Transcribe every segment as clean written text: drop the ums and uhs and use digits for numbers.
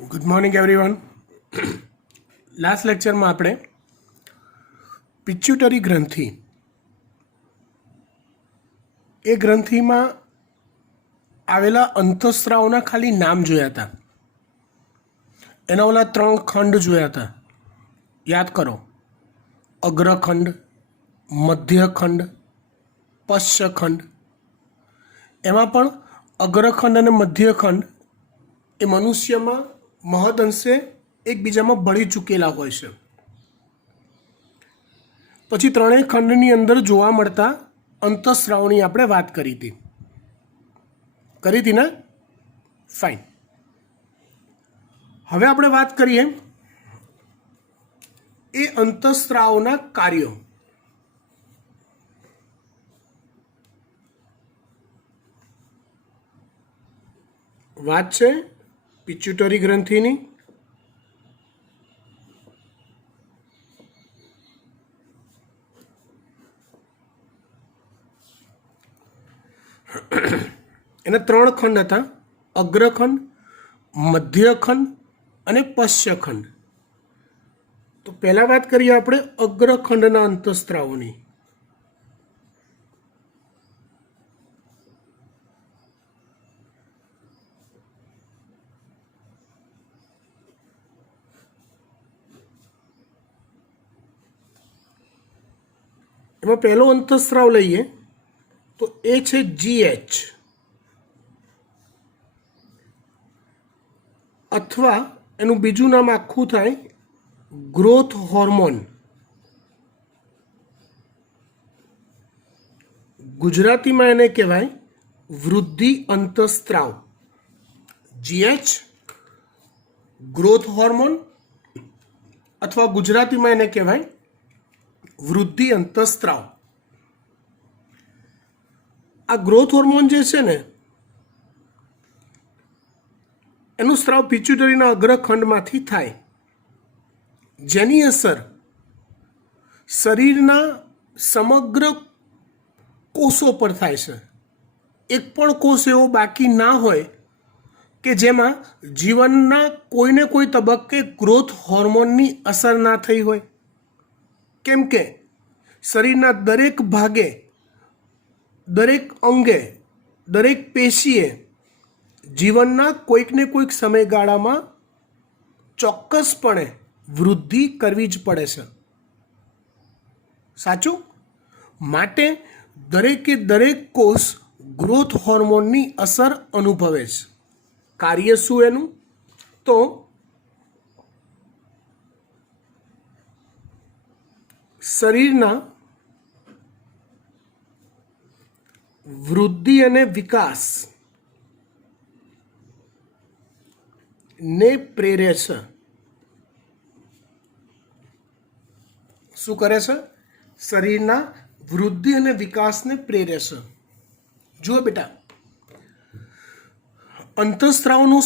Good morning everyone. Last લેક્ચરમાં આપણે pituitary ગ્રંથિ એ ગ્રંથિમાં આવેલા અંતઃસ્રાવના ખાલી નામ જોયા હતા. એના ઓલા 3 ખંડ જોયા હતા. યાદ કરો: અગ્રખંડ, મધ્યખંડ, પશ્ચખંડ. એમાં પણ અગ્રખંડ અને મધ્યખંડ એ મનુષ્યમાં મહદઅંશે એકબીજામાં ભળી ચૂકેલા હોય છે. પછી ત્રણેય ખંડની અંદર જોવા મળતા અંતઃસ્રાવની આપણે વાત કરી હતી ને? ફાઇન. હવે આપણે વાત કરીએ એ અંતઃસ્રાવના કાર્યો. વાત છે પિચ્યુટરી ગ્રંથિની. એના 3 ખંડ હતા: અગ્રખંડ, મધ્યખંડ અને પશ્ચખંડ. તો પહેલા વાત કરીએ આપણે અગ્રખંડના અંતઃસ્રાવોની. એમાં પહેલો અંતઃસ્રાવ લઈએ તો એ છે GH, અથવા એનું બીજું નામ આખું થાય ગ્રોથ હોર્મોન. ગુજરાતીમાં એને કહેવાય વૃદ્ધિ અંતઃસ્રાવ. GH ગ્રોથ હોર્મોન, અથવા ગુજરાતીમાં એને કહેવાય વૃદ્ધિ અંતઃસ્રાવ. આ ગ્રોથ હોર્મોન જે છે ને, એનું સ્રાવ પિચ્યુટરીના અગ્રખંડમાંથી થાય, જેની અસર શરીરના સમગ્ર કોષો પર થાય છે. એક પણ કોષ એવો બાકી ના હોય કે જેમાં જીવનના કોઈને કોઈ તબક્કે ગ્રોથ હોર્મોનની અસર ના થઈ હોય. કેમ કે શરીરના દરેક ભાગે, દરેક અંગે, દરેક પેશીએ જીવનના કોઈકને કોઈક સમયગાળામાં ચોક્કસપણે વૃદ્ધિ કરવી જ પડે છે. સાચું? માટે દરેકે દરેક કોષ ગ્રોથ હોર્મોનની અસર અનુભવે છે. કાર્ય શું એનું? તો શરીરના વૃદ્ધિ અને વિકાસ ને પ્રેરે છે. શું કરે છે? શરીરના વૃદ્ધિ અને વિકાસને પ્રેરે છે. જુઓ બેટા, અંતઃસ્રાવનો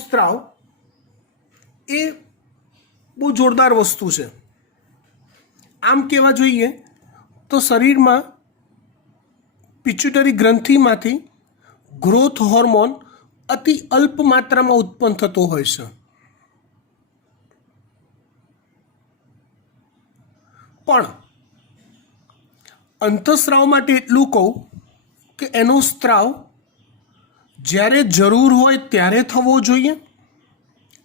સ્ત્રાવ એ બહુ જોરદાર વસ્તુ છે. આમ કહેવા જોઈએ તો શરીરમાં પિચ્યુટરી ગ્રંથિમાંથી ગ્રોથ હોર્મોન અતિ અલ્પ માત્રામાં ઉત્પન્ન થતો હોય છે. પણ અંતઃસ્રાવ માટે એટલું કહું કે એનો સ્ત્રાવ જ્યારે જરૂર હોય ત્યારે થવો જોઈએ,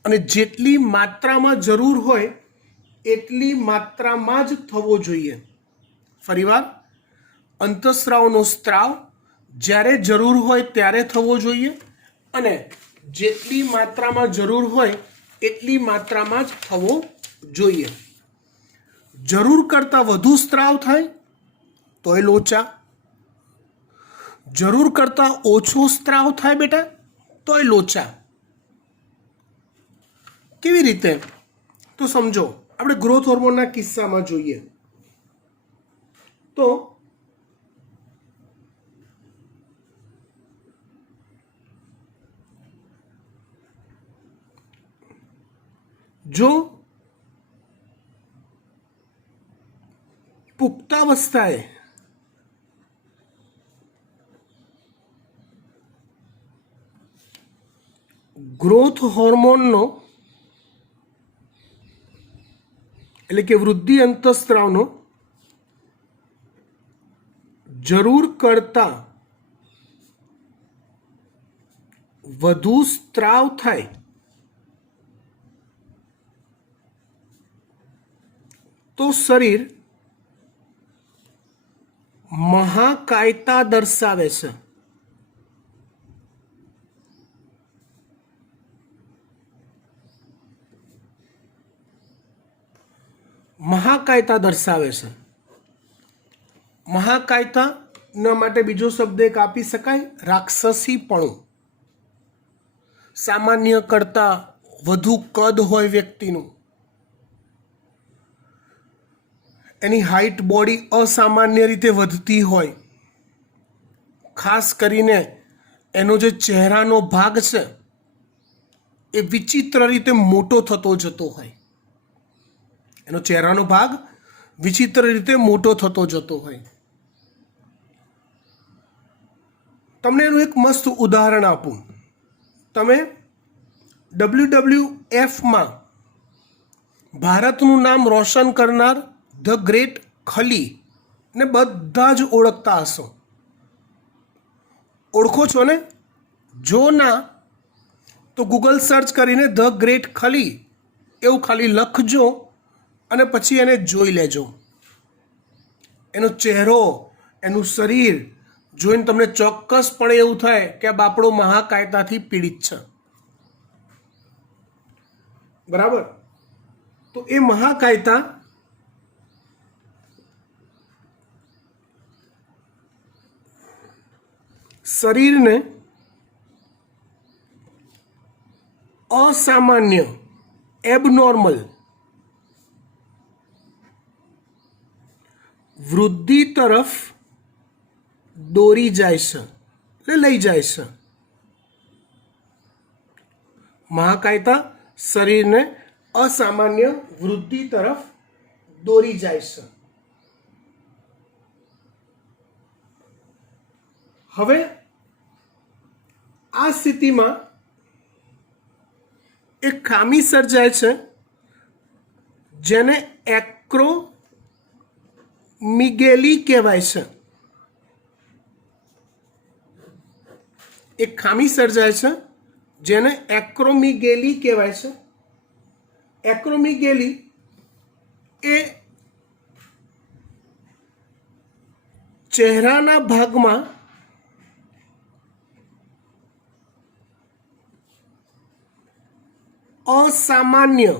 અને જેટલી માત્રામાં જરૂર હોય એટલી માત્રામાં જ થવો જોઈએ. ફરીવાર, અંતઃસ્રાવનો સ્ત્રાવ જ્યારે જરૂર હોય ત્યારે થવો જોઈએ, અને જેટલી માત્રામાં જરૂર હોય એટલી માત્રામાં જ થવો જોઈએ. જરૂર કરતાં વધુ સ્ત્રાવ થાય તો એ લોચા, જરૂર કરતાં ઓછો સ્ત્રાવ થાય બેટા તો એ લોચા. કેવી રીતે? તો સમજો, આપણે ગ્રોથ હોર્મોનના કિસ્સામાં જોઈએ તો જો પુખ્તાવસ્થાએ ગ્રોથ હોર્મોનનો એટલે કે વૃદ્ધિ અંતઃસ્ત્રાવનો જરૂર કરતાં વધુ સ્ત્રાવ થાય તો શરીર મહાકાયતા દર્શાવે છે. મહાકાયતા દર્શાવે છે. મહાકાયતાના માટે બીજો શબ્દ એક આપી શકાય, રાક્ષસીપણું. સામાન્ય કરતાં વધુ કદ હોય વ્યક્તિનું, એની હાઇટ બોડી અસામાન્ય રીતે વધતી હોય, ખાસ કરીને એનો જે ચહેરાનો ભાગ છે એ વિચિત્ર રીતે મોટો થતો જતો હોય. એનો ચહેરાનો ભાગ વિચિત્ર રીતે મોટો થતો જતો હોય. તમને એનું એક મસ્ત ઉદાહરણ આપું. તમે WWFમાં ભારતનું નામ રોશન કરનાર ધ ગ્રેટ ખલી ને બધા જ ઓળખતા હશો. ઓળખો છો ને? જો ના તો ગૂગલ સર્ચ કરીને ધ ગ્રેટ ખલી એવું ખાલી લખજો અને પછી એને જોઈ લેજો. એનો ચહેરો, એનું શરીર જોઈને તમને ચોક્કસપણે એવું થાય કે આ બાપડો મહાકાયતાથી પીડિત છે. બરાબર? તો એ મહાકાયતા શરીરને અસામાન્ય, એબનોર્મલ વૃદ્ધિ તરફ દોરી જાય છે, એટલે લઈ જાય છે. મહાકાયતા શરીરને અસામાન્ય વૃદ્ધિ તરફ દોરી જાય છે. હવે આ સ્થિતિમાં એક ખામી સર્જાય છે જેને એક્રોમિગેલી કહેવાય છે. એક ખામી સર્જાય છે જેને એક્રોમિગેલી કહેવાય છે. એક્રોમિગેલી એ ચહેરાના ભાગમાં અસામાન્ય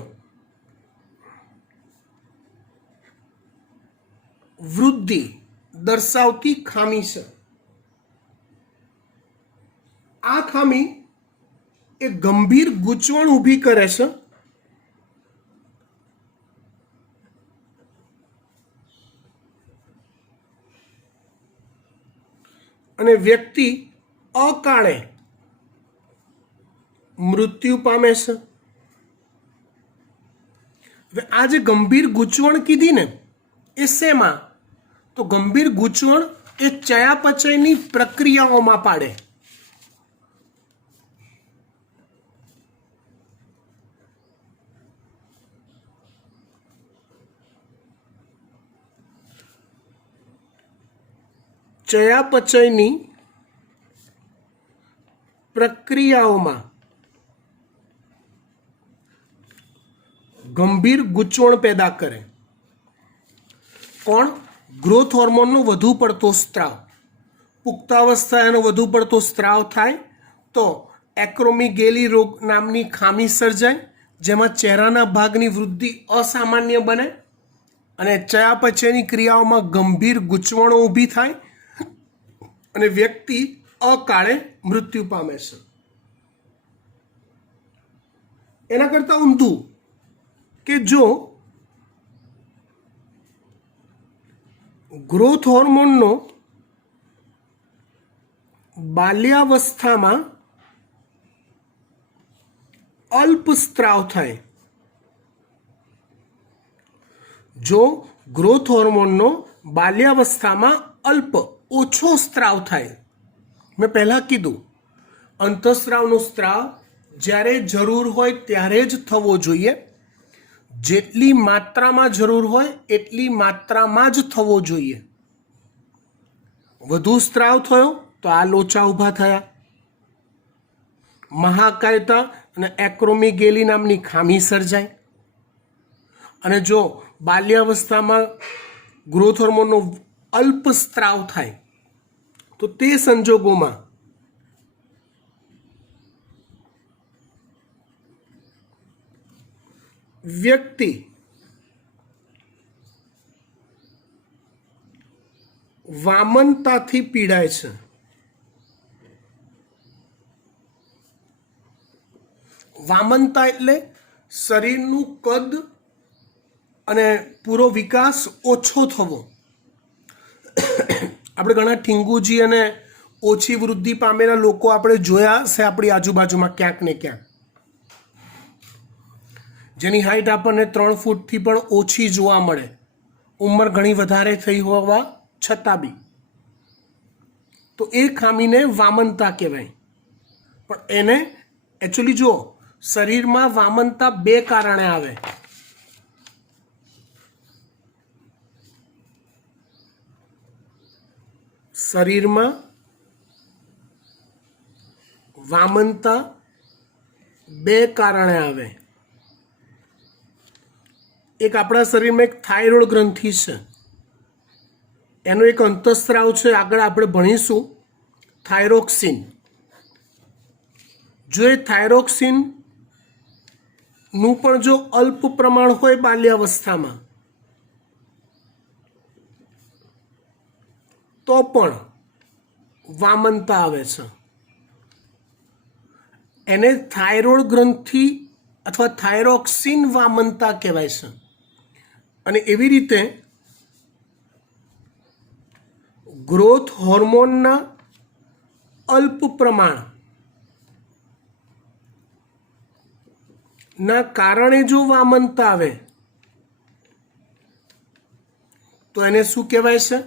વૃદ્ધિ દર્શાવતી ખામી છે. આ ખામી એ ગંભીર ગૂંચવણ ઊભી કરે છે અને વ્યક્તિ અકાળે મૃત્યુ પામે છે. હવે આ જે ગંભીર ગૂંચવણ કીધી ને એ શેમાં? તો ગંભીર ગૂંચવણ એ ચયાપચયની પ્રક્રિયાઓમાં પાડે. ચયાપચયની પ્રક્રિયાઓમાં ગંભીર ગૂંચવણ પેદા કરે. કોણ? ગ્રોથ હોર્મોનનો વધુ પડતો સ્ત્રાવ. પુખ્તાવસ્થા એનો વધુ પડતો સ્ત્રાવ થાય તો એક્રોમિગેલી રોગ નામની ખામી સર્જાય, જેમાં ચહેરાના ભાગની વૃદ્ધિ અસામાન્ય બને અને ચયાપચયની ક્રિયાઓમાં ગંભીર ગૂંચવણો ઊભી થાય અને વ્યક્તિ અકાળે મૃત્યુ પામે છે. એના કરતાં ઊંધું કે જો ગ્રોથ હોર્મોનનો બાલ્યાવસ્થામાં અલ્પ સ્ત્રાવ થાય. જો ગ્રોથ હોર્મોનનો બાલ્યાવસ્થામાં અલ્પ ઓછો સ્ત્રાવ થાય, મેં પહેલાં કીધું અંતઃસ્ત્રાવનો સ્ત્રાવ જ્યારે જરૂર હોય ત્યારે જ થવો જોઈએ, જેટલી માત્રામાં જરૂર હોય એટલી માત્રામાં જ થવો જોઈએ. વધુ સ્ત્રાવ થયો તો આ લોચા ઊભા થયા. મહાકાયતા અને એક્રોમીગેલી નામની ખામી સર્જાય. અને જો બાલ્યાવસ્થામાં ગ્રોથ હોર્મોનનો અલ્પ સ્ત્રાવ થાય તો તે સંજોગોમાં વ્યક્તિ વામનતાથી પીડાય છે. વામનતા એટલે શરીરનું કદ અને પૂરો વિકાસ ઓછો થવો. આપણે ઘણા ઠીંગુજી અને ઓછી વૃદ્ધિ પામેલા લોકો આપણે જોયા છે આપણી આજુબાજુમાં ક્યાંક ને ક્યાંક, જેની હાઈટ આપણને 3 ફૂટથી પણ ઓછી જોવા મળે, ઉંમર ઘણી વધારે થઈ હોવા છતાં બી. તો એ ખામીને વામનતા કહેવાય. પણ એને એકચ્યુઅલી જો શરીરમાં વામનતા 2 કારણે આવે. શરીરમાં વામનતા 2 કારણે આવે. એક આપણા શરીરમાં એક થાઇરોઇડ ગ્રંથિ છે, એનો એક અંતઃસ્ત્રાવ છે, આગળ આપણે ભણીશું, થાઇરોક્સિન. જો એ થાઇરોક્સિનનું પણ જો અલ્પ પ્રમાણ હોય બાલ્યાવસ્થામાં તો પણ વામનતા આવે છે. એને થાઇરોઇડ ગ્રંથિ અથવા થાઇરોક્સિન વામનતા કહેવાય છે. અને એવી રીતે ગ્રોથ હોર્મોનના અલ્પ પ્રમાણ ના કારણે જો વામનતા આવે તો એને શું કહેવાય છે?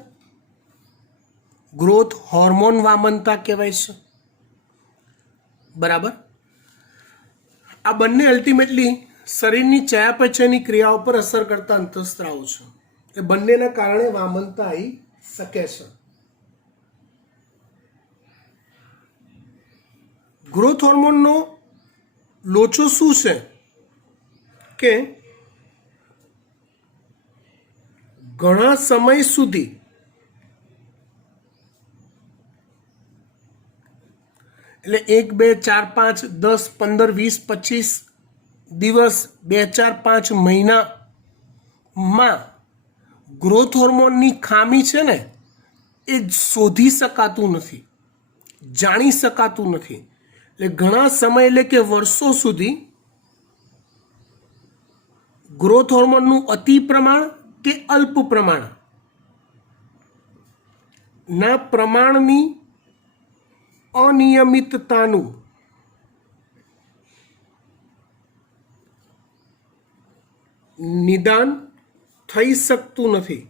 ગ્રોથ હોર્મોન વામનતા કહેવાય છે. બરાબર. આ બંને અલ્ટિમેટલી શરીરની ચયાપચયની ક્રિયાઓ પર અસર કરતા અંતઃસ્ત્રાવો છે. એ બંનેના કારણે વામનતા આવી શકે છે. ગ્રોથ હોર્મોનનો લોચો શું છે કે ઘણા સમય સુધી એટલે 1 2 4 5 10 15 20 25 દિવસ 2 4 5 મહિનામાં ગ્રોથ હોર્મોનની ખામી છે ને એ શોધી શકાતું નથી, જાણી શકાતું નથી. એટલે ઘણા સમય એટલે કે વર્ષો સુધી ગ્રોથ હોર્મોનનું અતિ પ્રમાણ કે અલ્પ પ્રમાણ ના પ્રમાણની અનિયમિતતાનું નિદાન થઈ શકતું નથી.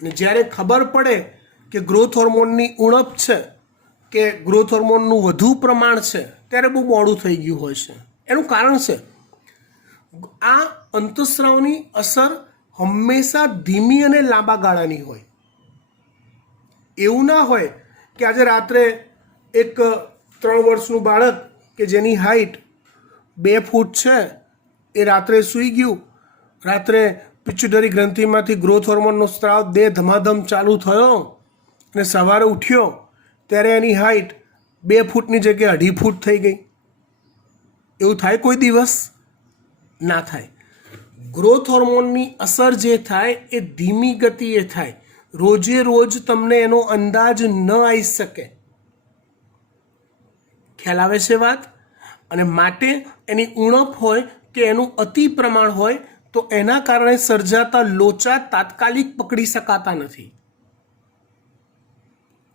અને જ્યારે ખબર પડે કે ગ્રોથ હોર્મોનની ઉણપ છે કે ગ્રોથ હોર્મોનનું વધુ પ્રમાણ છે ત્યારે બહુ મોડું થઈ ગયું હોય છે. એનું કારણ છે આ અંતઃસ્રાવની અસર હંમેશા ધીમી અને લાંબા ગાળાની હોય. એવું ના હોય કે આજે રાત્રે એક 3 વર્ષનું બાળક કે જેની હાઈટ 2 ફૂટ છે એ રાત્રે સૂઈ ગયું, રાત્રે પિટ્યુટરી ગ્રંથિમાંથી ગ્રોથ હોર્મોનનો સ્ત્રાવ ધમાધમ ચાલુ થયો અને સવારે ઉઠ્યો ત્યારે એની હાઈટ 2 ફૂટની જગ્યાએ 2.5 ફૂટ થઈ ગઈ. એવું થાય કોઈ દિવસ? ના થાય. ગ્રોથ હોર્મોનની અસર જે થાય એ ધીમી ગતિએ થાય. રોજે રોજ તમને એનો અંદાજ ન આવી શકે. ખ્યાલ આવે છે વાત? અને માટે એની ઉણપ હોય કે એનું અતિ પ્રમાણ હોય તો એના કારણે સર્જાતા લોચા તાત્કાલિક પકડી શકાતા નથી.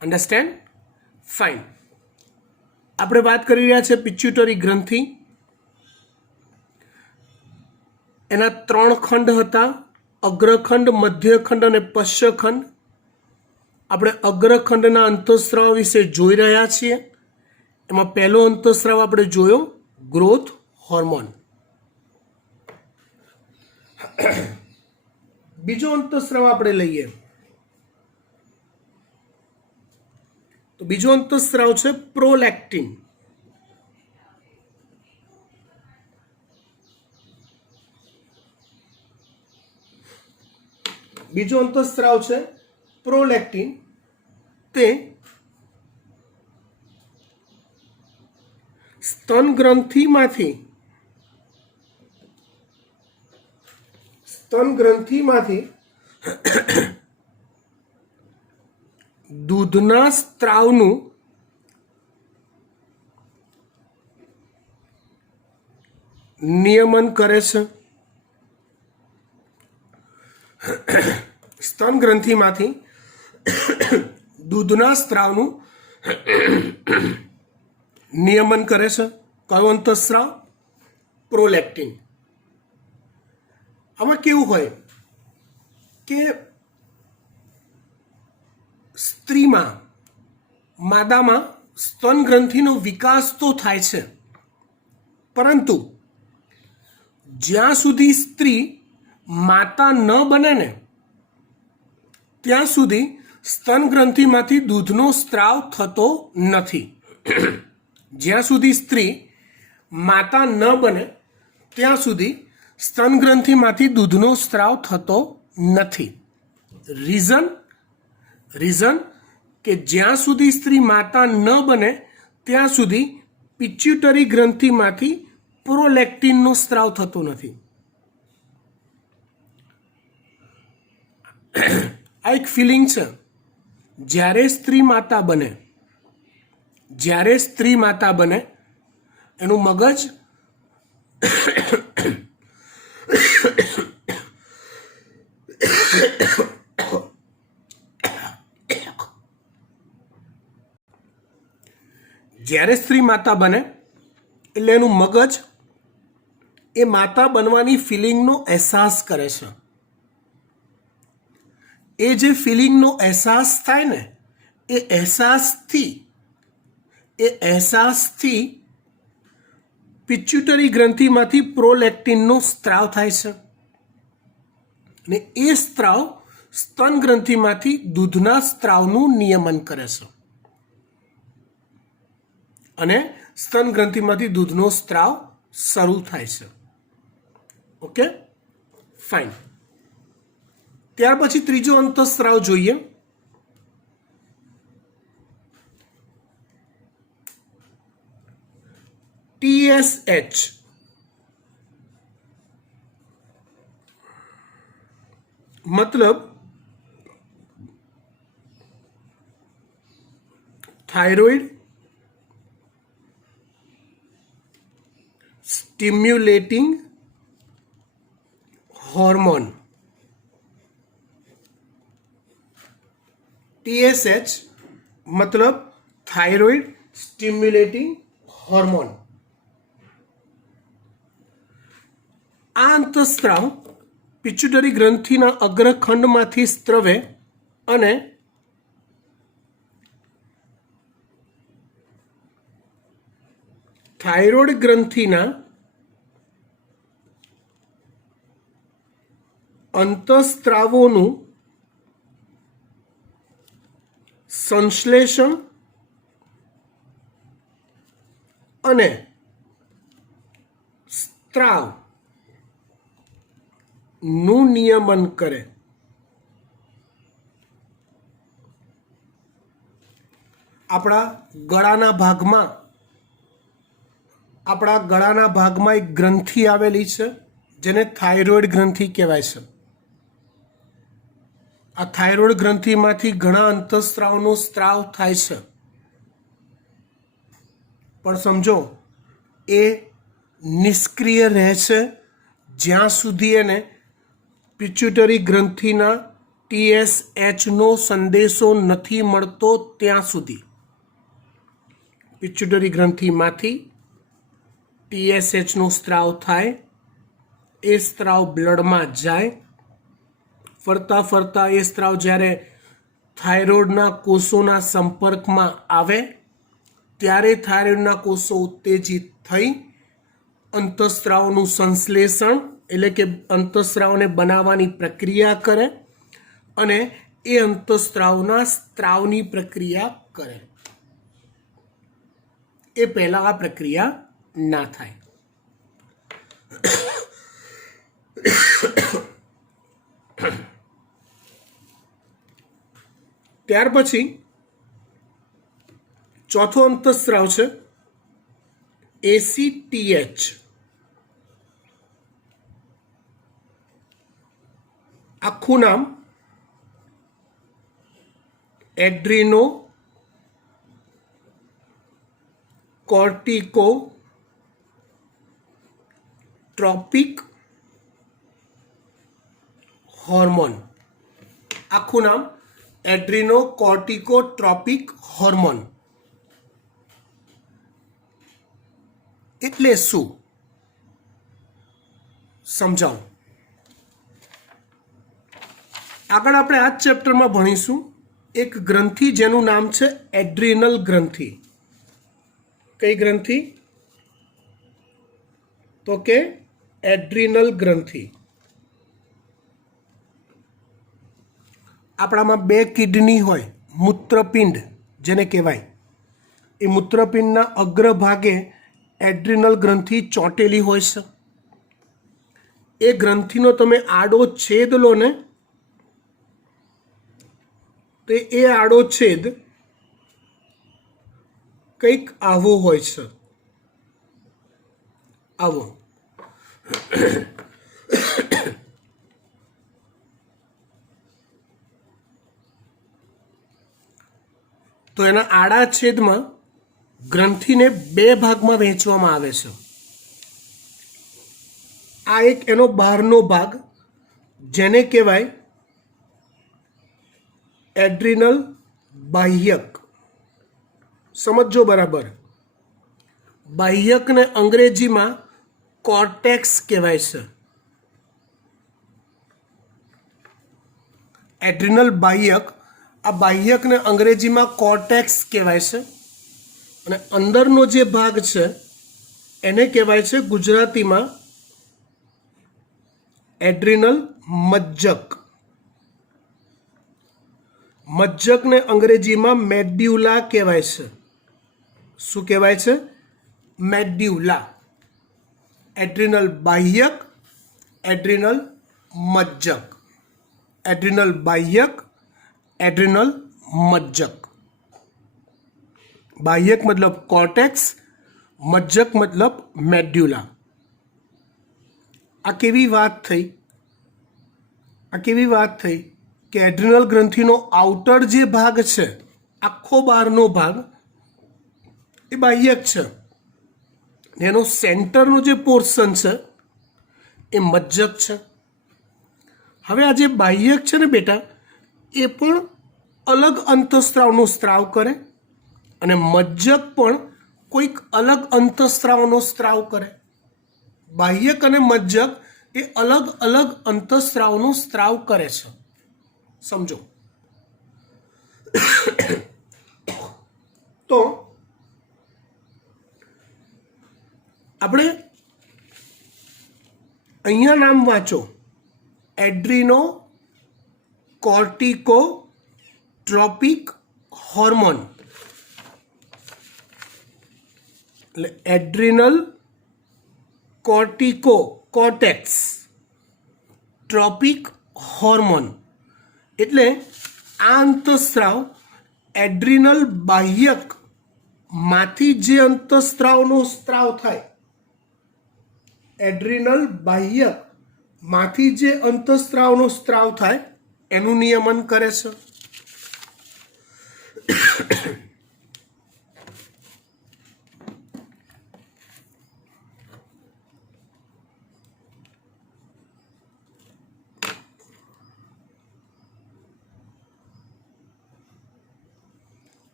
અન્ડરસ્ટેન્ડ? ફાઇન. આપણે વાત કરી રહ્યા છે પિટ્યુટરી ગ્રંથિ. એના 3 ખંડ હતા, અગ્રખંડ, મધ્યખંડ અને પશ્ચખંડ. આપણે અગ્રખંડના અંતઃસ્રાવ વિશે જોઈ રહ્યા છીએ. એમાં પહેલો અંતઃસ્રાવ આપણે જોયો ગ્રોથ હોર્મોન. બીજો અંતઃસ્રાવ આપણે લઈએ તો બીજો અંતઃસ્રાવ છે પ્રોલેક્ટિન. બીજો અંતઃસ્રાવ છે પ્રોલેક્ટિન. તે સ્તન ગ્રંથિમાંથી દૂધના સ્ત્રાવનું નિયમન કરે છે. સ્તન ગ્રંથિમાંથી દૂધના સ્ત્રાવનું નિયમન કરે છે. કયો અંતઃસ્રાવ? પ્રોલેક્ટિન. આમાં કેવું હોય કે સ્ત્રીમાં માદામાં સ્તન ગ્રંથિનો વિકાસ તો થાય છે, પરંતુ જ્યાં સુધી સ્ત્રી માતા ન બને ને ત્યાં સુધી સ્તન ગ્રંથિમાંથી દૂધનો સ્ત્રાવ થતો નથી. જ્યાં સુધી સ્ત્રી માતા ન બને ત્યાં સુધી સ્તન ગ્રંથિમાંથી દૂધનો સ્ત્રાવ થતો નથી. રીઝન કે જ્યાં સુધી સ્ત્રી માતા ન બને ત્યાં સુધી પિચ્યુટરી ગ્રંથિમાંથી પ્રોલેક્ટિનનો સ્ત્રાવ થતો નથી. આ એક ફિલિંગ છે. જ્યારે સ્ત્રી માતા બને એનું મગજ જ્યારે સ્ત્રી માતા બને એટલે એનું મગજ એ માતા બનવાની ફિલિંગનો અહેસાસ કરે છે. એ જે ફિલિંગનો અહેસાસ થાય ને એ અહેસાસથી પિચ્યુટરી ગ્રંથિમાંથી પ્રોલેક્ટિનનો સ્ત્રાવ થાય છે, અને એ સ્ત્રાવ સ્તન ગ્રંથિમાંથી દૂધના સ્ત્રાવનું નિયમન કરે છે, અને સ્તન ગ્રંથિમાંથી દૂધનો સ્ત્રાવ શરૂ થાય છે. Okay, fine. ત્યાર પછી ત્રીજો અંતઃસ્રાવ જોઈએ. TSH. મતલબ થાઇરોઇડ સ્ટિમ્યુલેટિંગ હોર્મોન. TSH मतलब थायराइड स्टिम्युलेटिंग होर्मोन. આ અંતઃસ્ત્રાવ પિચ્યુટરી ગ્રંથિના અગ્રખંડમાંથી સ્ત્રવે અને થાઇરોઇડ ગ્રંથિના અંતઃસ્ત્રાવોનું સંશ્લેષણ અને સ્ત્રાવ નું નિયમન કરે. આપણા ગળાના ભાગમાં એક ગ્રંથિ આવેલી છે જેને થાઇરોઇડ ગ્રંથિ કહેવાય છે. આ થાઇરોઇડ ગ્રંથિમાંથી ઘણા અંતઃસ્ત્રાવનો સ્ત્રાવ થાય છે, પણ સમજો એ નિષ્ક્રિય રહે છે જ્યાં સુધી એને પિચ્યુટરી ગ્રંથિના TSHનો સંદેશો નથી મળતો ત્યાં સુધી. પિચ્યુટરી ગ્રંથિમાંથી TSHનો સ્ત્રાવ થાય, એ સ્ત્રાવ બ્લડમાં જાય, ફરતા એ સ્ત્રાવ જ્યારે થાઇરોઇડના કોષોના સંપર્કમાં આવે ત્યારે થાઇરોઇડના કોષો ઉત્તેજિત થઈ અંતઃસ્ત્રાવનું સંશ્લેષણ એટલે કે અંતઃસ્ત્રાવને બનાવવાની પ્રક્રિયા કરે અને એ અંતઃસ્ત્રાવના સ્ત્રાવની પ્રક્રિયા કરે. એ પહેલા આ પ્રક્રિયા ના થાય. ત્યાર પછી ચોથો અંતઃસ્ત્રાવ છે ACTH. આખું નામ એડ્રીનો કોર્ટિકોટ્રોપિક હોર્મોન. આખું નામ એડ્રીનો કોર્ટિકોટ્રોપિક હોર્મોન. એટલે શું સમજાવું. આગળ આપણે આ જ ચેપ્ટરમાં ભણીશું એક ગ્રંથિ જેનું નામ છે એડ્રીનલ ગ્રંથિ. કઈ ગ્રંથિ? તો કે એડ્રીનલ ગ્રંથિ. આપણામાં બે કિડની હોય, મૂત્રપિંડ જેને કહેવાય, એ મૂત્રપિંડના અગ્રભાગે એડ્રીનલ ગ્રંથિ ચોંટેલી હોય છે. એ ગ્રંથિનો તમે આડો છેદ લો ને તો એ આડો છેદ કંઈક આવો હોય છે. આવો. તો એના આડા છેદમાં ગ્રંથિને બે ભાગમાં વહેંચવામાં આવે છે. આ એક એનો બહારનો ભાગ જેને કહેવાય એડ્રીનલ બાહ્યક. સમજો બરાબર. બાહ્યકને અંગ્રેજીમાં કોર્ટેક્સ કહેવાય છે. એડ્રીનલ બાહ્યક, આ બાહ્યકને અંગ્રેજીમાં કોર્ટેક્સ કહેવાય છે અને અંદરનો જે ભાગ છે એને કહેવાય છે ગુજરાતીમાં એડ્રીનલ મજ્જક. મજ્જકને અંગ્રેજીમાં મેડ્યુલા કહેવાય છે. શું કહેવાય છે? મેડ્યુલા. એડ્રીનલ બાહ્યક, એડ્રીનલ મજ્જક. એડ્રીનલ બાહ્યક, એડ્રીનલ મજ્જક. બાહ્યક મતલબ કોર્ટેક્સ, મજ્જક મતલબ મેડ્યુલા. આ કેવી વાત થઈ? આ કેવી વાત થઈ કે એડ્રીનલ ગ્રંથિનો આઉટર જે ભાગ છે, આખો બહારનો ભાગ, એ બાહ્યક છે. એનો સેન્ટરનો જે પોર્શન છે એ મજ્જક છે. હવે આ જે બાહ્યક છે ને બેટા, એ પણ અલગ અંતઃસ્ત્રાવનો સ્ત્રાવ કરે અને મજ્જક પણ કોઈક અલગ અંતઃસ્ત્રાવનો સ્ત્રાવ કરે. બાહ્યક અને મજ્જક એ અલગ અલગ અંતઃસ્ત્રાવનો સ્ત્રાવ કરે છે. સમજો. તો આપણે અહીંયા નામ વાંચો, એડ્રીનો કોર્ટિકોટ્રોપિક હોર્મોન. એટલે એડ્રીનલ કોર્ટેક્સ ટ્રોપિક હોર્મોન. એટલે આ અંતઃસ્ત્રાવ એડ્રીનલ બાહ્યક માંથી જે અંતઃસ્ત્રાવનો સ્ત્રાવ થાય, એડ્રીનલ બાહ્યક માંથી જે અંતઃસ્ત્રાવનો સ્ત્રાવ થાય એનું નિયમન કરે છે.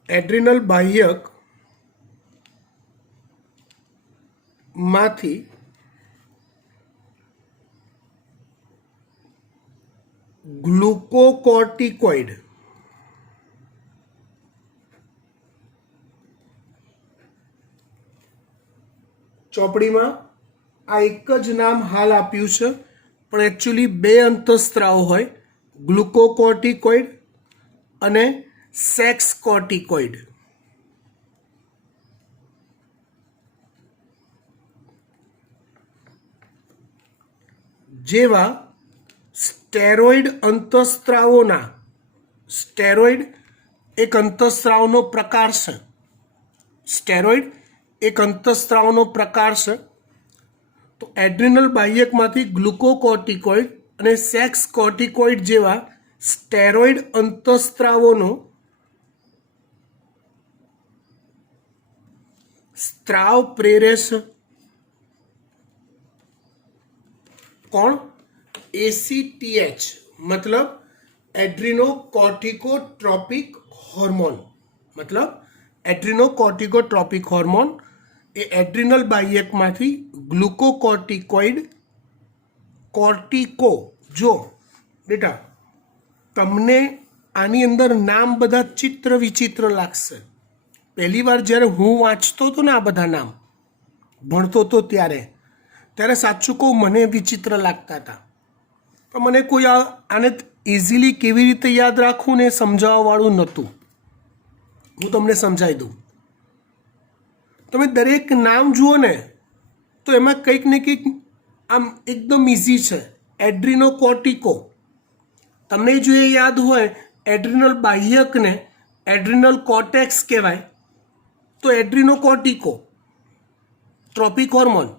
એડ્રીનલ બાહ્યક માંથી ગ્લુકોકોર્ટિકોઇડ ચોપડીમાં આ એક જ નામ હાલ આપ્યું છે, પણ એકચ્યુઅલી બે અંતઃસ્ત્રાવ હોય, ગ્લુકોકોર્ટિકોઇડ અને સેક્સ કોર્ટિકોઇડ. જેવા સ્ટેરોઇડ અંતઃસ્ત્રાવોના, સ્ટેરોઇડ એક અંતઃસ્ત્રાવનો પ્રકાર છે, સ્ટેરોઇડ એક અંતઃસ્ત્રાવનો પ્રકાર છે. તો એડ્રિનલ બાહ્યકમાંથી ગ્લુકોકોર્ટિકોઇડ અને સેક્સ કોર્ટિકોઇડ જેવા સ્ટેરોઇડ અંતઃસ્ત્રાવોનો સ્ત્રાવ પ્રેરે છે. કોણ? ACTH मतलब एड्रिनोकोर्टिकोट्रोपिक हार्मोन, मतलब एड्रिनोकोर्टिकोट्रोपिक हार्मोन એ એડ્રિનલ બાહ્યકમાંથી ગ્લુકોકોર્ટિકોઇડ, કોર્ટિકો. જો બેટા તમને આની અંદર નામ બધા ચિત્ર વિચિત્ર લાગશે. પહેલી વાર જ્યારે હું વાંચતો હતો ને આ બધા નામ ભણતો હતો ત્યારે સાચું કહું મને વિચિત્ર લાગતા હતા. પણ મને કોઈ આને ઇઝીલી કેવી રીતે યાદ રાખવું ને સમજાવવાવાળું નહોતું. હું તમને સમજાવી દઉં. તમે દરેક નામ જુઓ ને તો એમાં કંઈક ને કંઈક આમ એકદમ ઇઝી છે. એડ્રિનોકોર્ટિકો, તમને જો એ યાદ હોય એડ્રિનલ બાહ્યકને એડ્રિનલ કોર્ટેક્સ કહેવાય, તો એડ્રિનોકોર્ટિકો ટ્રોપિક હોર્મોન.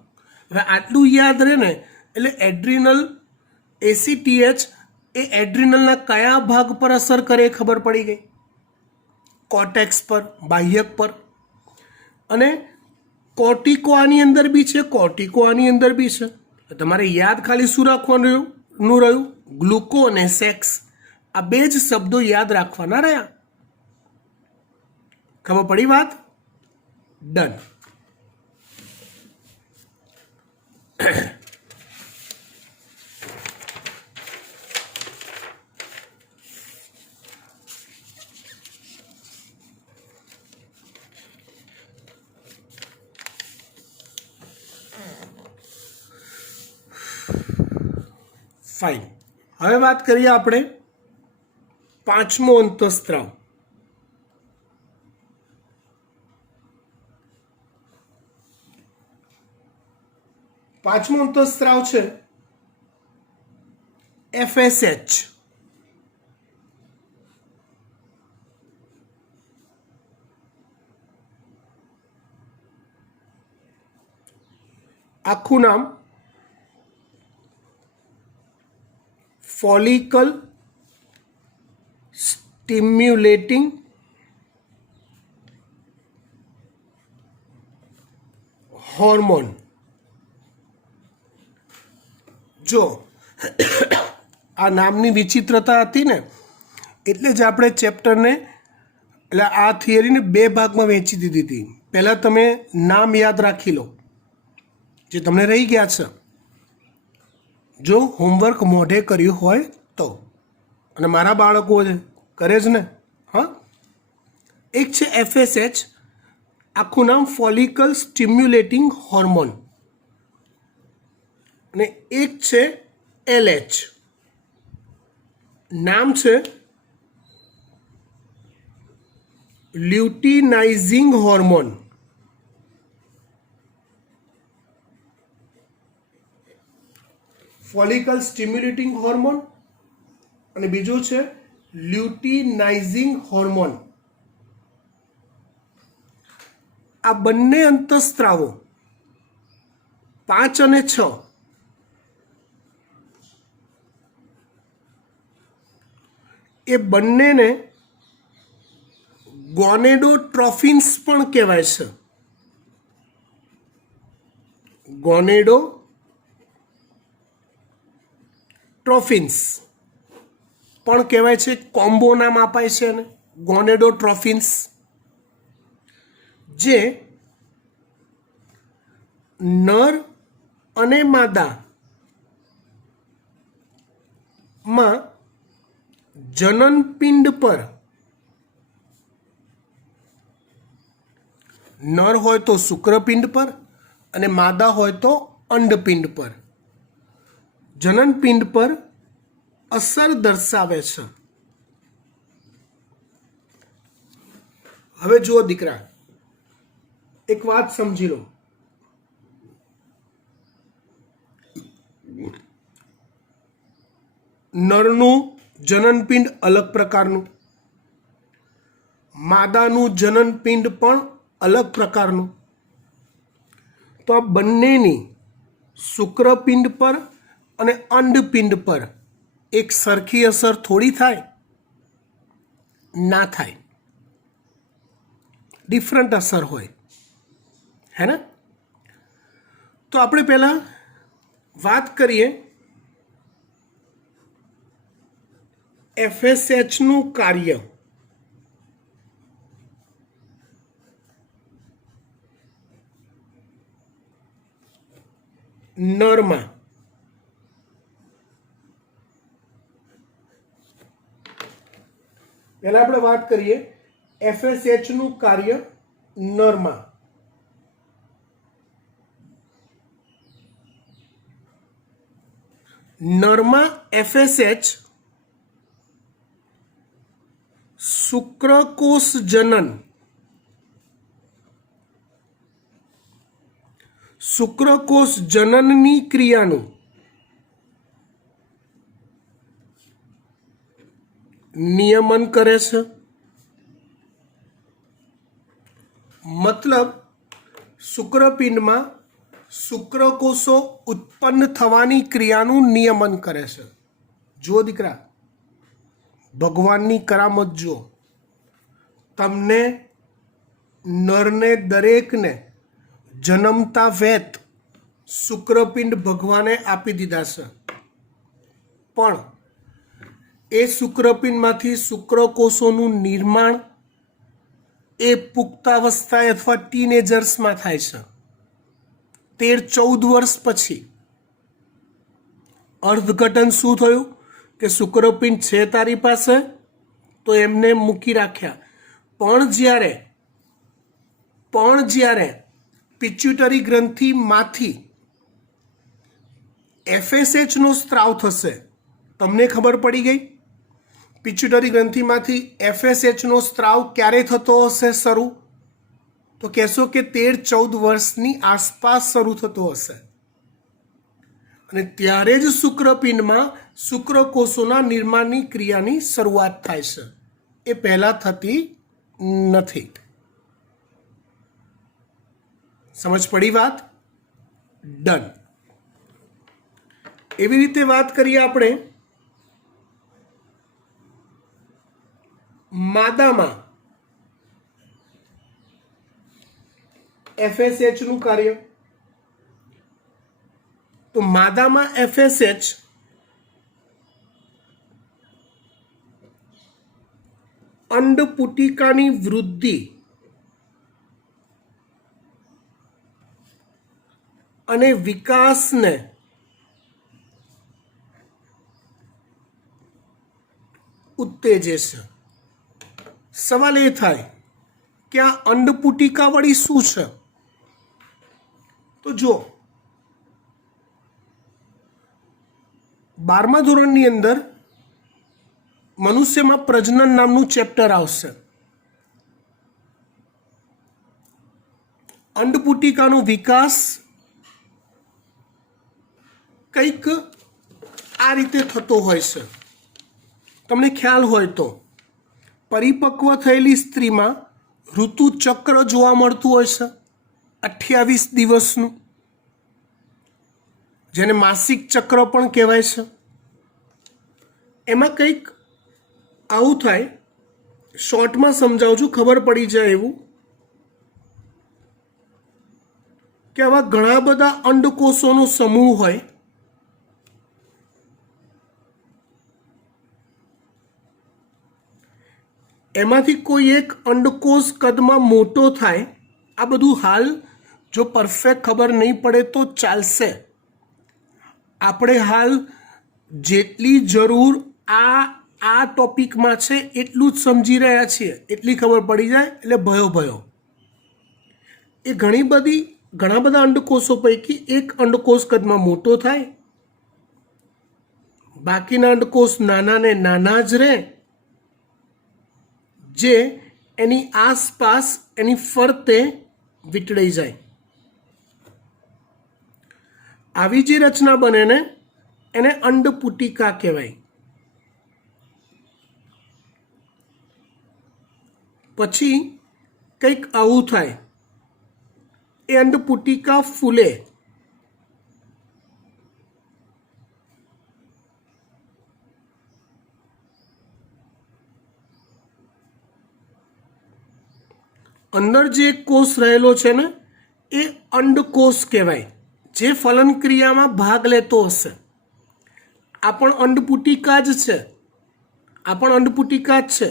હવે આટલું યાદ રહે ને એટલે એડ્રિનલ ACTH એ એડ્રિનલના કયા ભાગ પર અસર કરે ખબર પડી ગઈ? કોર્ટેક્સ પર, બાહ્યક પર. અને કોર્ટિકો આની અંદર બી છે, કોર્ટિકો આની અંદર બી છે. તમારે યાદ ખાલી શું રાખવાનું રહ્યું? ગ્લુકો અને સેક્સ, આ બે જ શબ્દો યાદ રાખવાના રહ્યા. ખબર પડી વાત? ડન. ફાઇન. હવે વાત કરીએ આપણે પાંચમો અંતઃસ્ત્રાવ. પાંચમો અંતઃસ્ત્રાવ છે FSH. આખું નામ ફોલિકલ સ્ટિમ્યુલેટિંગ હોર્મોન. જો આ નામની વિચિત્રતા હતી ને એટલે જ આપણે ચેપ્ટરને, એટલે આ થિયરીને બે ભાગમાં વહેંચી દીધી હતી. પહેલાં તમે નામ યાદ રાખી લો જે તમને રહી ગયા છે, જો હોમવર્ક મોઢે કર્યું હોય તો. અને મારા બાળકો કરે જ ને. હા, એક છે FSH, આખું નામ ફોલિકલ સ્ટિમ્યુલેટિંગ હોર્મોન, અને એક છે LH, નામ છે luteinising hormone. Follicle stimulating hormone અને બીજું છે લ્યુટિનાઇઝિંગ હોર્મોન. આ બંને અંતઃસ્ત્રાવો 5 અને 6 એ બંનેને ગોનેડોટ્રોફિન્સ પણ કહેવાય છે. ગોનેડોટ્રોફિન્સ પણ કહેવાય છે. કોમ્બો નામ અપાય છે એને ગોનેડોટ્રોફિન્સ, જે નર અને માદામાં જનનપિંડ પર, નર હોય તો શુક્રપિંડ પર અને માદા હોય તો અંડપિંડ પર. જનનપિંડ પર અસર દર્શાવે છે. હવે જુઓ દીકરા, એક વાત સમજી લો. નરનું જનનપિંડ અલગ પ્રકારનું, માદાનું જનનપિંડ પણ અલગ પ્રકારનું. તો આ બંનેની શુક્રપિંડ પર અને અંડપિંડ પર એક સરખી અસર થોડી થાય, ના થાય, ડિફરન્ટ અસર હોય, હે ને? તો આપણે પહેલાં વાત કરીએ FSHનું કાર્ય. નરમાં પહેલા આપણે વાત કરીએ FSHનું કાર્ય નરમાં. નરમાં FSH શુક્રકોષ જનન, શુક્રકોષ જનનની ક્રિયાનું નિયમન કરે છે. મતલબ શુક્રપિંડમાં શુક્રકોષો ઉત્પન્ન થવાની ક્રિયાનું નિયમન કરે છે. જુઓ દીકરા, ભગવાનની કરામત જુઓ. તમને નરને દરેકને જન્મતા વેત શુક્રપિંડ ભગવાને આપી દીધા છે, પણ એ શુક્રપિંડમાંથી શુક્રકોષોનું નિર્માણ એ પુખ્તાવસ્થાએ અથવા ટીનેજર્સમાં થાય છે. 13-14 વર્ષ પછી અર્થઘટન શું થયું કે શુક્રપિંડ છે તારી પાસે, તો એમને મૂકી રાખ્યા. પણ જ્યારે પિચ્યુટરી ગ્રંથિમાંથી FSHનો સ્ત્રાવ થશે, તમને ખબર પડી ગઈ? પિચ્યુટરી ગ્રંથિમાંથી FSHનો સ્ત્રાવ ક્યારે થતો હશે શરૂ? તો કહેશો કે 13-14 વર્ષની આસપાસ શરૂ થતો હશે. અને ત્યારે જ શુક્રપિંડમાં શુક્રકોષોના નિર્માણની ક્રિયાની શરૂઆત થાય છે. એ પહેલાં થતી નથી. સમજ પડી વાત? ડન. એવી રીતે વાત કરીએ આપણે માદામાં FSHનું કાર્ય. તો માદામાં FSH અંડપુટિકાની વૃદ્ધિ અને વિકાસને ઉત્તેજે છે. સવાલ એ થાય કે આ અંડપુટિકા વળી શું છે? તો જો 12મા ધોરણની અંદર મનુષ્યમાં પ્રજનન નામનું ચેપ્ટર આવશે. અંડપુટિકાનો વિકાસ કંઈક આ રીતે થતો હોય છે. તમને ખ્યાલ હોય તો પરિપક્વ થયેલી સ્ત્રીમાં ઋતુચક્ર જોવા મળતું હોય છે 28 દિવસનું, જેને માસિક ચક્ર પણ કહેવાય છે. એમાં કંઈક આવું થાય. શોર્ટમાં સમજાવું છું, ખબર પડી જાય એવું કે આવા ઘણા બધા અંડકોષોનો સમૂહ હોય. એમાંથી કોઈ એક અંડકોષ કદમાં મોટો થાય. આ બધું હાલ જો પરફેક્ટ ખબર નહીં પડે તો ચાલશે. આપણે હાલ જેટલી જરૂર આ ટોપિકમાં છે એટલું જ સમજી રહ્યા છીએ, એટલી ખબર પડી જાય એટલે ભયો. એ ઘણી બધી ઘણા બધા અંડકોષો પૈકી એક અંડકોષ કદમાં મોટો થાય, બાકીના અંડકોષ નાના ને નાના જ રહે, જે એની આસપાસ એની ફરતે વીંટળાઈ જાય. આવી જે રચના બને ને એને અંડપુટિકા કહેવાય. પછી કંઈક આવું થાય, એ અંડપુટિકા ફૂલે. અંદર જે કોષ રહેલો છે ને એ અંડકોષ કહેવાય, જે ફલન ક્રિયામાં ભાગ લેતો હશે. આ પણ અંડપુટિકા જ છે, આ પણ અંડપુટિકા જ છે.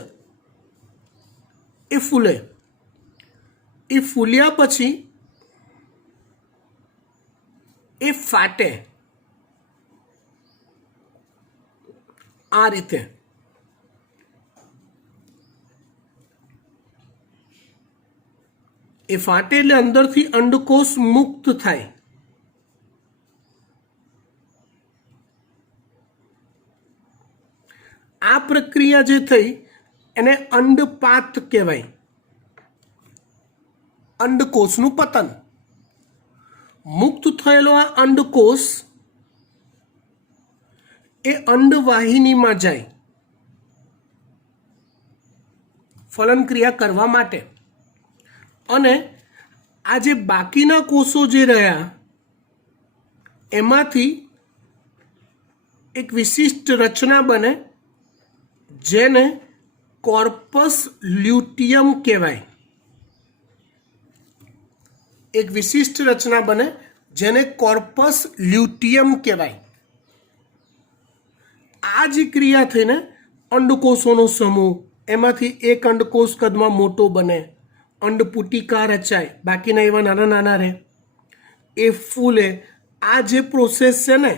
એ ફૂલે. એ ફૂલ્યા પછી એ ફાટે આ રીતે. એ ફાટે એટલે અંદરથી અંડકોષ મુક્ત થાય. આ પ્રક્રિયા જે થઈ એને અંડપાત કહેવાય. અંડકોષનું પતન. મુક્ત થયેલો આ અંડકોષ એ અંડવાહિનીમાં જાય ફલન ક્રિયા કરવા માટે. અને આ જે બાકીના કોષો જે રહ્યા એમાંથી એક વિશિષ્ટ રચના બને જેને કોર્પસ લ્યુટિયમ કહેવાય. એક વિશિષ્ટ રચના બને જેને કોર્પસ લ્યુટિયમ કહેવાય. આ જે ક્રિયા થઈને અંડકોષોનો સમૂહ, એમાંથી એક અંડકોષ કદમાં મોટો બને, અંડપુટિકા રચાય, બાકીના એવા નાના નાના રહે, એ ફૂલે. આ જે પ્રોસેસ છે ને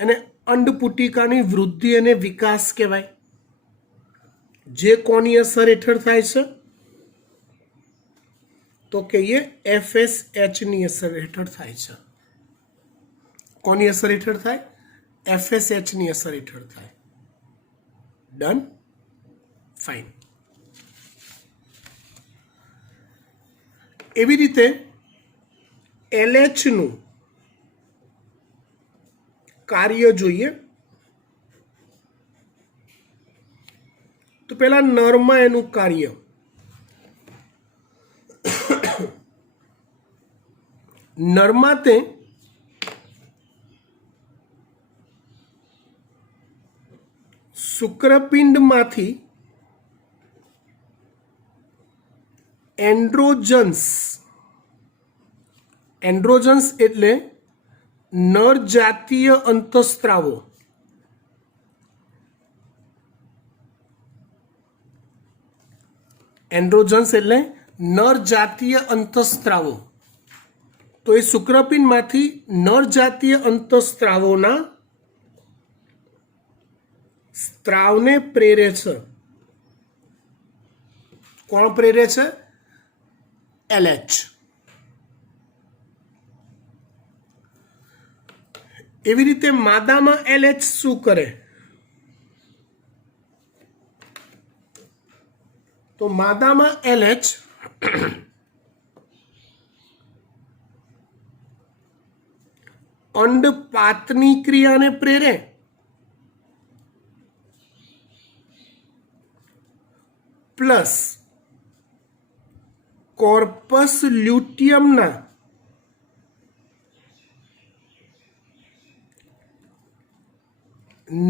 એને અંડપુટિકાની વૃદ્ધિ અને વિકાસ કહેવાય. જે કોની અસર હેઠળ થાય છે તો કહીએ FSHની અસર હેઠળ થાય છે. કોની અસર હેઠળ થાય? FSHની અસર હેઠળ થાય. Done, fine. એવી રીતે LHનું કાર્ય જોઈએ તો પેલા નરમાં એનું કાર્ય. નરમાં તે શુક્રપિંડમાંથી એન્ડ્રોજન્સ એટલે નર જાતીય અંતઃસ્ત્રાવો. એન્ડ્રોજન્સ એટલે નર જાતીય અંતઃસ્ત્રાવો. તો એ શુક્રપિંડમાંથી નર જાતીય અંતઃસ્ત્રાવોના સ્ત્રાવને પ્રેરે છે. કોણ પ્રેરે છે? LH. એવી રીતે માદામાં LH શું કરે? તો માદામાં LH અંડપાતની ક્રિયાને પ્રેરે, પ્લસ કોર્પસ લ્યુટિયમના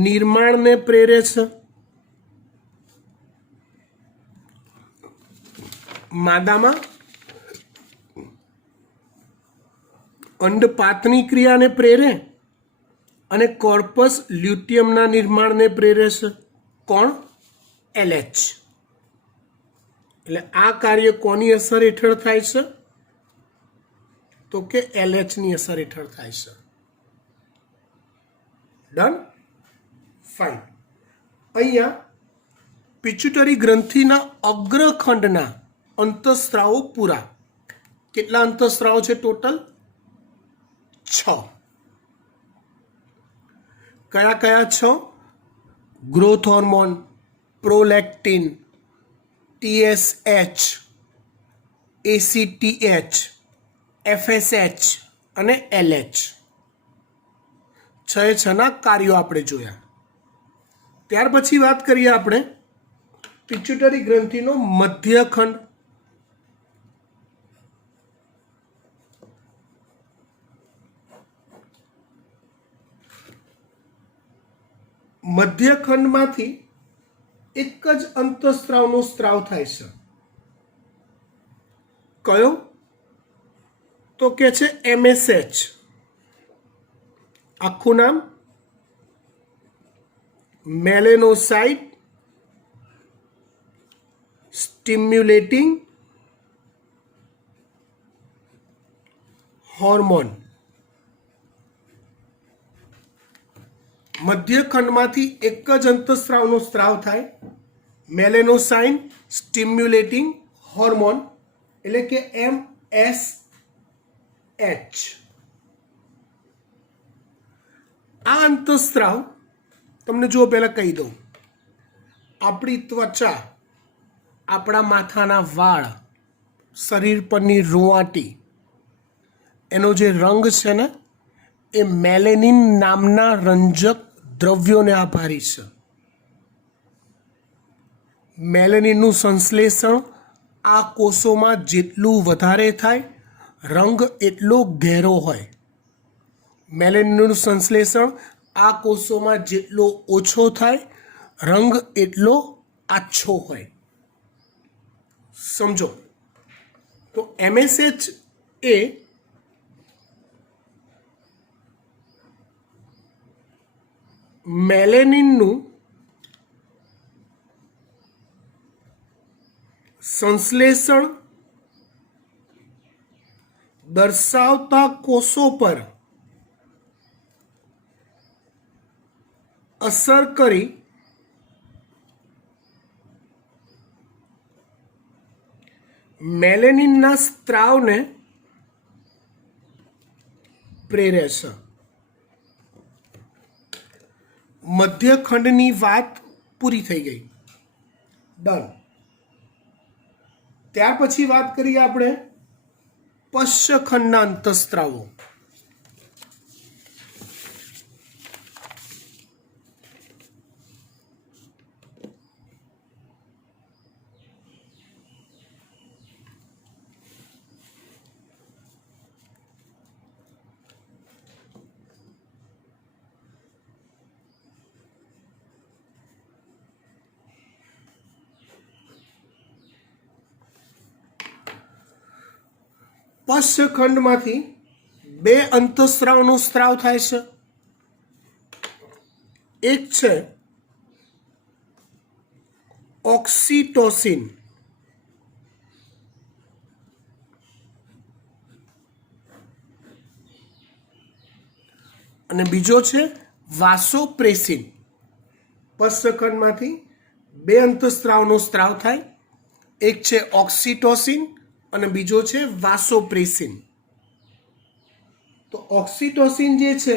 નિર્માણને પ્રેરે છે. માદામાં અંડપાતની ક્રિયાને પ્રેરે અને કોર્પસ લ્યુટિયમના નિર્માણને પ્રેરે છે. કોણ? LH. એટલે આ કાર્ય કોની અસર હેઠળ થાય છે? તો કે LHની અસર હેઠળ થાય છે. Done, fine. અહીંયા પિચ્યુટરી ગ્રંથિના અગ્રખંડના અંતઃસ્ત્રાવો પૂરા. કેટલા અંતઃસ્ત્રાવો છે ટોટલ? 6 કયા કયા 6? Growth hormone, prolactin, TSH, ACTH, FSH અને LH. 6 કાર્યો આપણે જોયા. ત્યાર પછી વાત કરીએ આપણે પિટ્યુટરી ગ્રંથિનો મધ્યખંડ. મધ્યખંડમાંથી એક જ અંતઃસ્ત્રાવનો સ્ત્રાવ થાય છે. કયો? તો કે છે MSH. આખું નામ મેલેનોસાઇટ સ્ટિમ્યુલેટિંગ હોર્મોન. મધ્યખંડમાંથી એક જ અંતઃસ્ત્રાવનો સ્ત્રાવ થાય, મેલેનોસાઇન સ્ટિમ્યુલેટિંગ હોર્મોન એટલે કે MSH. આ અંતઃસ્ત્રાવ તમને જો પહેલાં કહી દઉં, આપણી ત્વચા, આપણા માથાના વાળ, શરીર પરની રૂંવાટી, એનો જે રંગ છે ને એ મેલેનિન નામના રંજક દ્રવ્યોને આભારી છે. મેલેનિનનું સંશ્લેષણ આ કોષોમાં જેટલું વધારે થાય, રંગ એટલો ઘેરો હોય. મેલેનિનનું સંશ્લેષણ આ કોષોમાં જેટલો ઓછો થાય, રંગ એટલો આછો હોય. સમજો. તો MSH એ મેલેનિનનું સંશ્લેષણ દર્શાવતા કોષો પર અસર કરી મેલેનિનના સ્ત્રાવને પ્રેરે છે. મધ્યખંડની વાત પૂરી થઈ ગઈ. ડન. ત્યાર પછી વાત કરીએ આપણે પશ્ચખંડના અંતઃસ્ત્રાવો. પશ્ચખંડમાંથી બે અંતઃસ્ત્રાવનો સ્ત્રાવ થાય છે. એક છે ઓક્સિટોસિન અને બીજો છે વાસોપ્રેસિન. પશ્ચખંડમાંથી બે અંતઃસ્ત્રાવનો સ્ત્રાવ થાય. એક છે ઓક્સિટોસિન અને બીજો છે વાસોપ્રેસિન. તો ઓક્સિટોસિન જે છે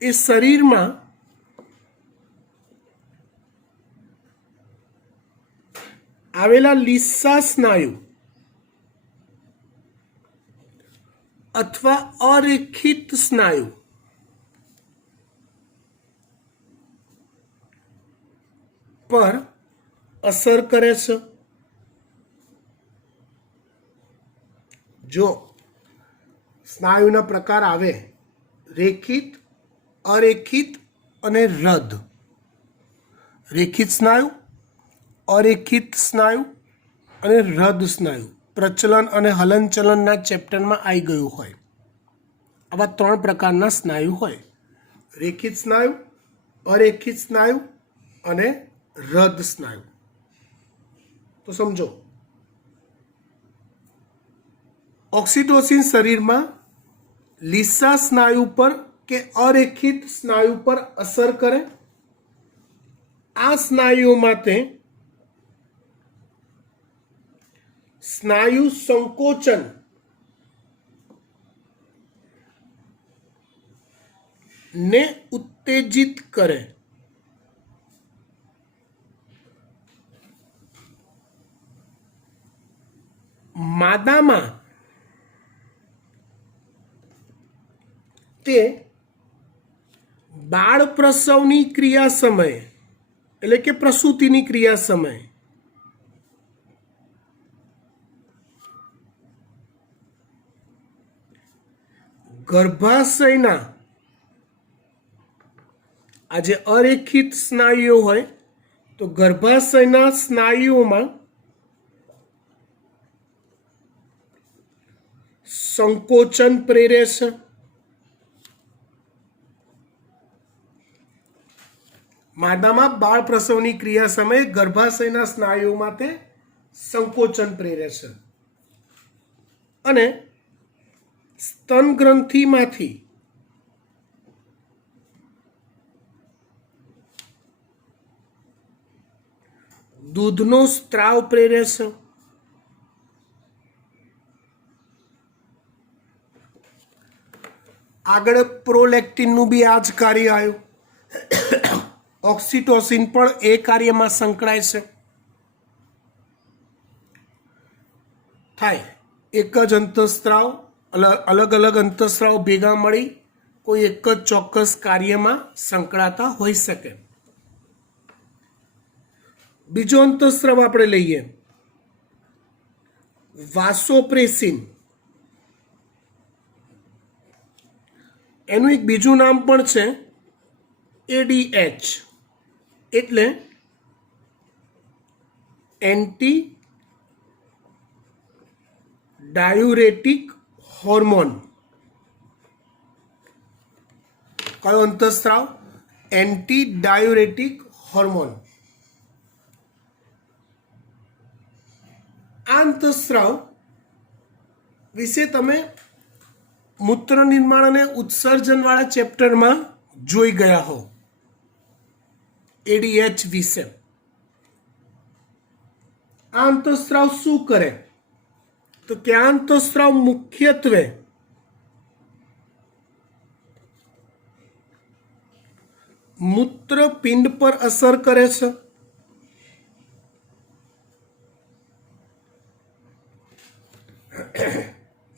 એ શરીરમાં આવેલા લીસા સ્નાયુ અથવા અરેખિત સ્નાયુ પર અસર કરે છે. જો સ્નાયુના પ્રકાર આવે રેખિત, અરેખિત અને રદ. રેખિત સ્નાયુ, અરેખિત સ્નાયુ અને રદ સ્નાયુ પ્રચલન અને હલનચલનના ચેપ્ટરમાં આવી ગયું હોય. આવા 3 પ્રકારના સ્નાયુ હોય: રેખિત સ્નાયુ, અરેખિત સ્નાયુ અને રદ સ્નાયુ. તો સમજો, ઓક્સિટોસિન શરીરમાં લીસા સ્નાયુ પર કે અરેખિત સ્નાયુ પર અસર કરે. આ સ્નાયુઓ માટે સ્નાયુ સંકોચન ને ઉત્તેજિત કરે. માદામાં તે બાળ પ્રસવની ક્રિયા સમયે એટલે કે પ્રસૂતિની ક્રિયા સમયે ગર્ભાશયના આ જે અરેખિત સ્નાયુઓ હોય તો ગર્ભાશયના સ્નાયુઓમાં સંકોચન પ્રેરે છે. માદામાં બાળ પ્રસવની ક્રિયા સમયે ગર્ભાશયના સ્નાયુઓમાં તે સંકોચન પ્રેરે છે અને સ્તન ગ્રંથિમાંથી દૂધનો સ્ત્રાવ પ્રેરે છે. આગળ પ્રોલેક્ટિનનું બી આ જ કાર્ય આવ્યું. ઓક્સિટોસિન પણ એ કાર્યમાં સંકળાય છે. થાય એક જ અંતઃસ્ત્રાવ અલગ અલગ અંતઃસ્ત્રાવ ભેગા મળી કોઈ એક જ ચોક્કસ કાર્યમાં સંકળાતા હોઈ શકે. બીજો અંતઃસ્ત્રાવ આપણે લઈએ વાસોપ્રેસિન. એનું એક બીજું નામ પણ છે એડીએચ એટલે એન્ટી ડાયુરેટિક હોર્મોન. કયો અંતઃસ્ત્રાવ? Anti diuretic hormone. આ અંતઃસ્ત્રાવ વિશે તમે મૂત્ર નિર્માણ અને ઉત્સર્જન વાળા ચેપ્ટરમાં જોઈ ગયા હો એડીએચ વિશે. આ અંતઃસ્ત્રાવ શું કરે તો કે આ અંતઃસ્ત્રાવ મુખ્યત્વે મૂત્રપિંડ પર અસર કરે છે.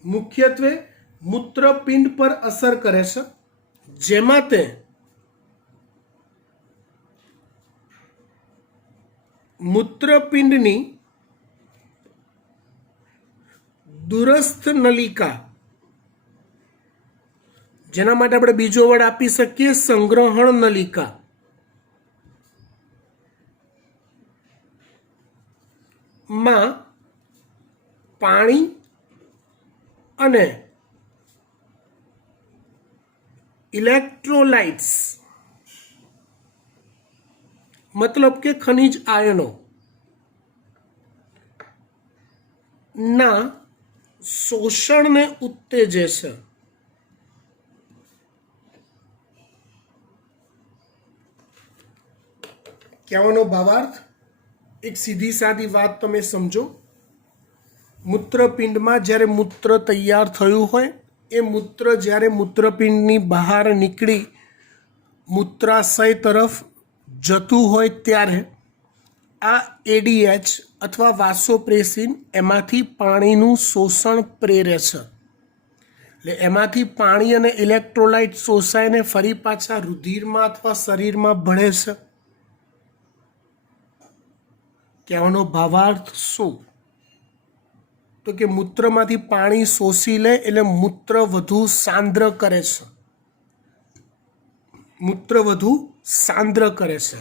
મુખ્યત્વે મૂત્રપિંડ પર અસર કરે છે જેમાં તે મૂત્રપિંડની દૂરસ્થ નલિકા જેના માટે આપણે બીજો વર્ડ આપી શકીએ સંગ્રહણ નલિકા માં પાણી અને ઇલેક્ટ્રોલાઇટ્સ મતલબ કે ખનિજ આયનો ના શોષણને ઉત્તેજે છે. કહેવાનો ભાવાર્થ એક સીધી સાદી વાત તમે સમજો. મૂત્રપિંડમાં જ્યારે મૂત્ર તૈયાર થયું હોય એ મૂત્ર જ્યારે મૂત્રપિંડની બહાર નીકળી મૂત્રાશય તરફ જતું હોય ત્યારે આ એડીએચ અથવા વાસોપ્રેસિન એમાંથી પાણીનું શોષણ પ્રેરે છે. એટલે એમાંથી પાણી અને ઇલેક્ટ્રોલાઇટ શોષાઈને ફરી પાછા રુધિરમાં અથવા શરીરમાં ભળે છે. કહેવાનો ભાવાર્થ શું તો કે મૂત્રમાંથી પાણી શોષી લે એટલે મૂત્ર વધુ સાંદ્ર કરે છે. મૂત્ર વધુ સાંદ્ર કરે છે.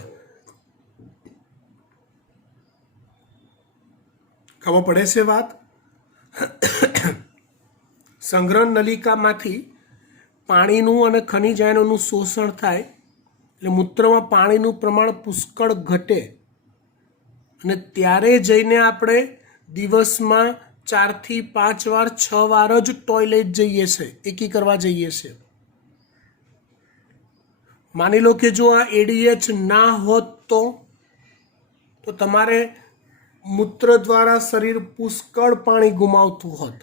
ખબર પડે છે વાત? સંગ્રહ નલિકામાંથી પાણીનું અને ખનિજ આયનોનું શોષણ થાય એટલે મૂત્રમાં પાણીનું પ્રમાણ પુષ્કળ ઘટે અને ત્યારે જઈને આપણે દિવસમાં 4 થી 5 વાર 6 વાર જ ટોયલેટ જઈએ છીએ, એકી કરવા જઈએ છીએ. માની લો કે જો આ એડીએચ ના હોત તો તમારે મૂત્ર દ્વારા શરીર પુષ્કળ પાણી ગુમાવતું હોત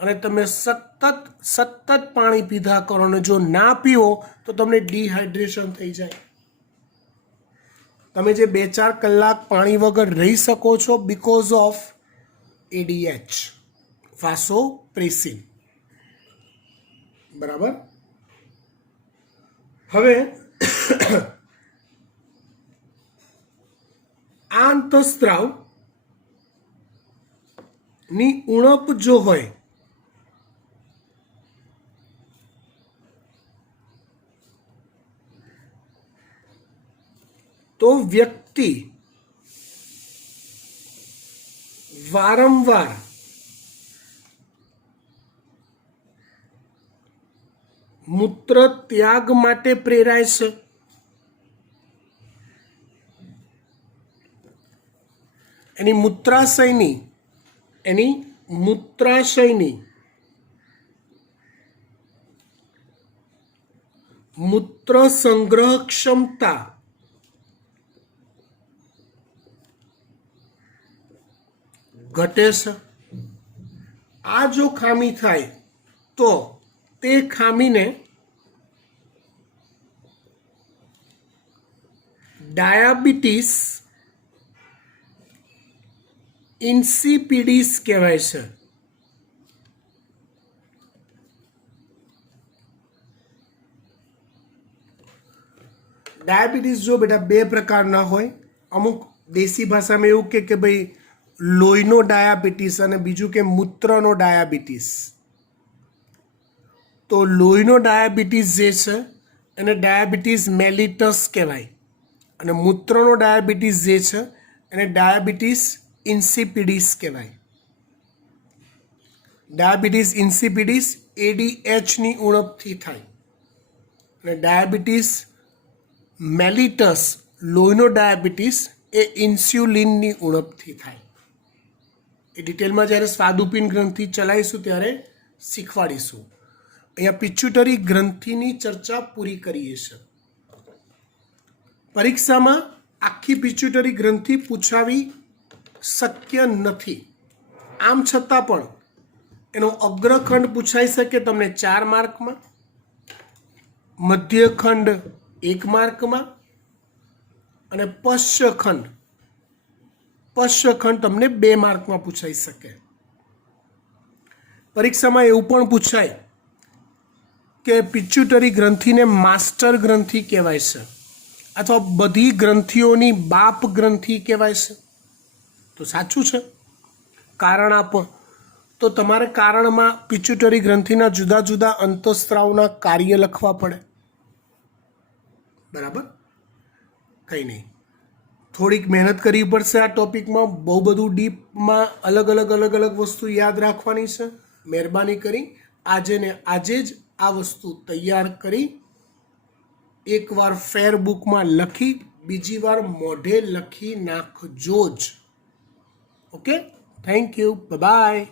અને તમે સતત પાણી પીધા કરો અને જો ના પીવો તો તમને ડિહાઇડ્રેશન થઈ જાય. તમે જે 2-4 કલાક પાણી વગર રહી શકો છો બીકોઝ ઓફ ADH, વાસોપ્રેસિન. બરાબર. હવે આ અંતઃસ્ત્રાવ ની ઉણપ જો હોય તો વ્યક્તિ વારંવાર મૂત્ર ત્યાગ માટે પ્રેરાય છે. એની મૂત્રાશયની મૂત્ર સંગ્રહ ક્ષમતા ઘટે છે. આ જો ખામી થાય તો તે ખામીને ડાયાબિટીસ ઇન્સિપિડિસ કહેવાય છે. ડાયાબિટીસ જો બેટા 2 પ્રકારના હોય. અમુક દેશી ભાષામાં એવું કે ભાઈ લોહીનો ડાયાબિટીસ અને બીજું કે મૂત્રનો ડાયાબિટીસ. તો લોહીનો ડાયાબિટીસ જે છે એને ડાયાબિટીસ મેલિટસ કહેવાય અને મૂત્રનો ડાયાબિટીસ જે છે એને ડાયાબિટીસ ઇન્સિપિડિસ કહેવાય. ડાયાબિટીસ ઇન્સિપિડિસ ADHની ઉણપથી થાય અને ડાયાબિટીસ મેલિટસ લોહીનો ડાયાબિટીસ એ ઇન્સ્યુલિનની ઉણપથી થાય. એ ડિટેલમાં જ્યારે સ્વાદુપિંડ ગ્રંથિ ચલાવીશું ત્યારે શીખવાડીશું. અહીંયા પિચ્યુટરી ગ્રંથિની ચર્ચા પૂરી કરીએ છીએ. પરીક્ષામાં આખી પિચ્યુટરી ગ્રંથિ પૂછાવી શક્ય નથી. આમ છતાં પણ એનો અગ્રખંડ પૂછાઈ શકે તમને 4 માર્કમાં, મધ્યખંડ 1 માર્કમાં અને પશ્ચખંડ તમને 2 માર્કમાં પૂછાઈ શકે. પરીક્ષામાં એવું પણ પૂછાય કે પિચ્યુટરી ગ્રંથિને માસ્ટર ગ્રંથિ કહેવાય છે અથવા બધી ગ્રંથિઓની બાપ ગ્રંથિ કહેવાય છે. તો સાચું છે. કારણ આપો તો તમારે કારણમાં પિચ્યુટરી ગ્રંથિના જુદા જુદા અંતઃસ્ત્રાવના કાર્ય લખવા પડે. બરાબર. કંઈ નહીં, થોડીક મહેનત કરવી પડશે આ ટોપિકમાં. બહુ બધું ડીપમાં અલગ અલગ વસ્તુ યાદ રાખવાની છે. મહેરબાની કરી આજે જ આ વસ્તુ તૈયાર કરી એકવાર ફેર બુકમાં લખી બીજી વાર મોઢે લખી નાખજો જ. Okay, thank you, by.